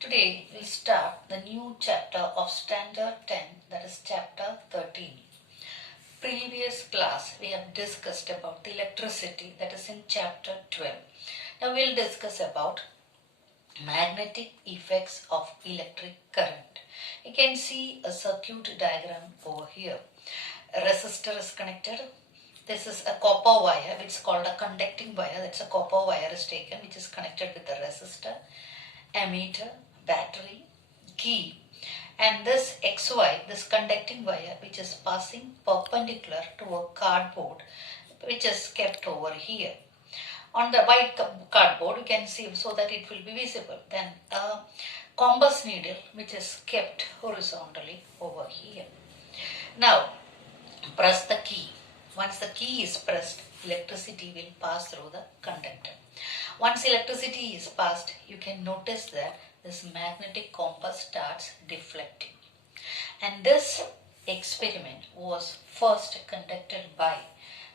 Today we'll start the new chapter of Standard 10, that is chapter 13. Previous class we have discussed about the electricity, that is in chapter 12. Now we'll discuss about magnetic effects of electric current. You can see a circuit diagram over here. A resistor is connected. This is a copper wire which is called a conducting wire. That's a copper wire is taken which is connected with the resistor, ammeter, battery, key, and this XY, this conducting wire which is passing perpendicular to a cardboard which is kept over here. On the white cardboard you can see so that it will be visible. Then a compass needle which is kept horizontally over here. Now press the key. Once the key is pressed, electricity will pass through the conductor. Once electricity is passed, you can notice that this magnetic compass starts deflecting. And this experiment was first conducted by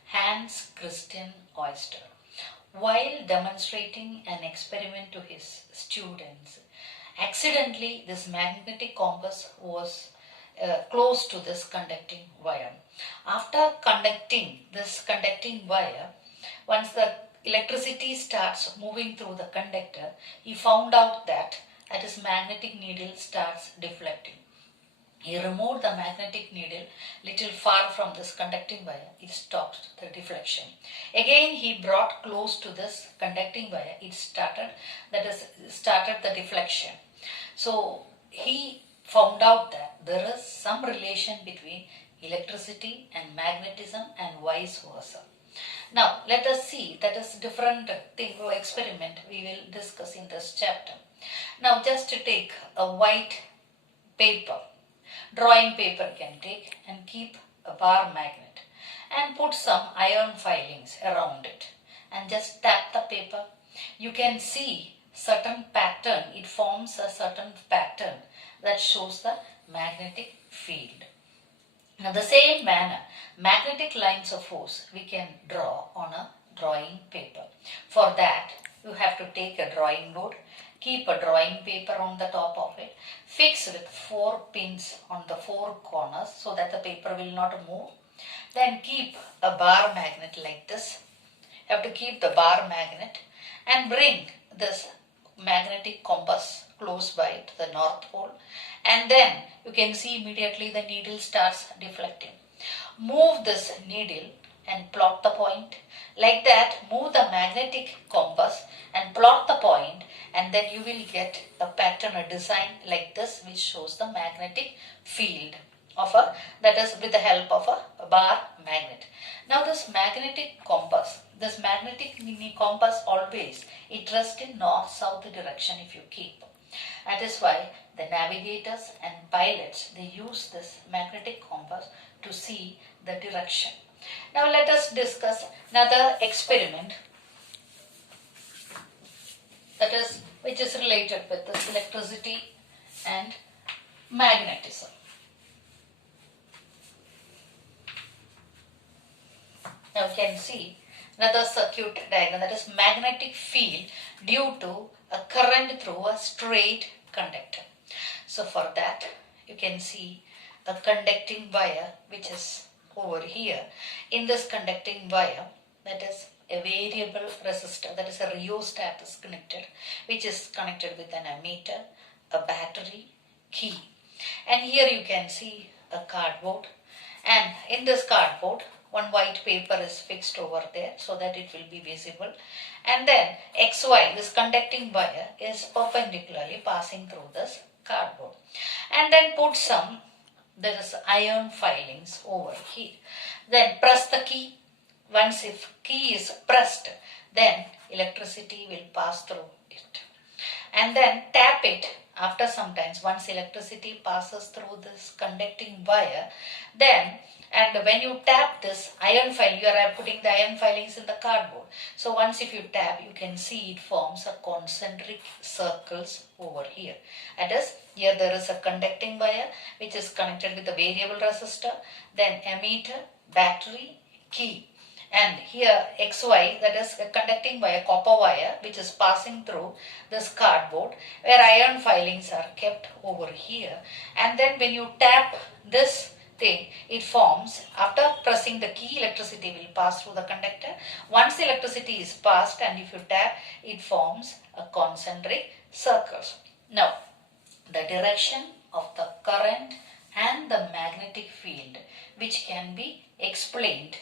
Hans Christian Oyster. While demonstrating an experiment to his students, accidentally this magnetic compass was close to this conducting wire. After conducting this conducting wire, once the electricity starts moving through the conductor, he found out that his magnetic needle starts deflecting. He removed the magnetic needle little far from this conducting wire. It stopped the deflection. Again he brought close to this conducting wire. It started the deflection. So he found out that there is some relation between electricity and magnetism and vice versa. Now let us see, that is different thing or experiment we will discuss in this chapter. Now just to take a white paper, drawing paper you can take and keep a bar magnet and put some iron filings around it and just tap the paper. You can see certain pattern, it forms a certain pattern that shows the magnetic field. Now the same manner, magnetic lines of force we can draw on a drawing paper. For that you have to take a drawing board, keep a drawing paper on the top of it, fix with 4 pins on the 4 corners so that the paper will not move. Then keep a bar magnet like this. You have to keep the bar magnet and bring this magnetic compass close by to the North Pole, and then you can see immediately the needle starts deflecting. Move this needle and plot the point. Like that, move the magnetic compass and plot the point, and then you will get a pattern, a design like this which shows the magnetic field of that is with the help of a bar magnet. Now this magnetic compass always, it rests in north-south direction if you keep. That is why the navigators and pilots, they use this magnetic compass to see the direction. Now let us discuss another experiment which is related with this electricity and magnetism. Now you can see another circuit diagram, that is magnetic field due to a current through a straight conductor. So for that you can see a conducting wire which is over here. In this conducting wire, that is a variable resistor, that is a rheostat is connected, which is connected with an ammeter, a battery, key. And here you can see a cardboard, and in this cardboard one white paper is fixed over there so that it will be visible, and then XY, this conducting wire, is perpendicularly passing through this cardboard, and then put some, there is iron filings over here. Then press the key. Once if key is pressed, then electricity will pass through it, and then tap it. After some times, once electricity passes through this conducting wire, then and when you tap this iron file, you are putting the iron filings in the cardboard. So once if you tap, you can see it forms a concentric circles over here. That is, here there is a conducting wire which is connected with a variable resistor, then ammeter, battery, key. and here XY, that is conducting by a copper wire which is passing through this cardboard where iron filings are kept over here, and then when you tap this thing, it forms, after pressing the key, electricity will pass through the conductor. Once the electricity is passed and if you tap, it forms a concentric circles. Now, the direction of the current and the magnetic field, which can be explained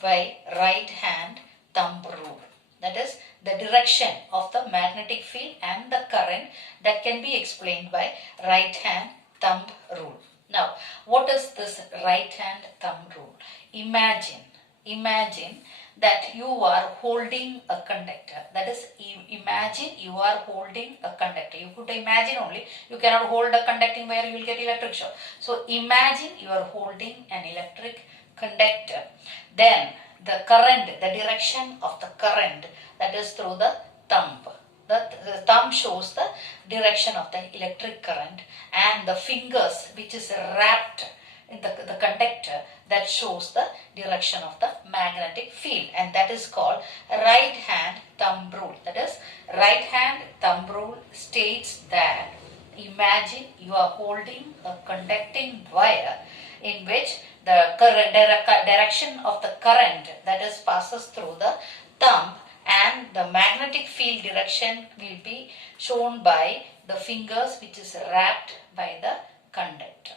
by right hand thumb rule. That is, the direction of the magnetic field and the current that can be explained by right hand thumb rule. Now, what is this right hand thumb rule? Imagine that you are holding a conductor. That is, imagine you are holding a conductor. You could imagine only, you cannot hold a conducting wire, you will get electric shock. So, imagine you are holding an electric conductor. Then, the current, the direction of the current, that is through the thumb. The thumb shows the direction of the electric current, and the fingers which is wrapped in the conductor, that shows the direction of the magnetic field, and that is called right hand thumb rule. That is, right hand thumb rule states that imagine you are holding a conducting wire in which the direction of the current, that is, passes through the thumb, and the magnetic field direction will be shown by the fingers which is wrapped by the conductor.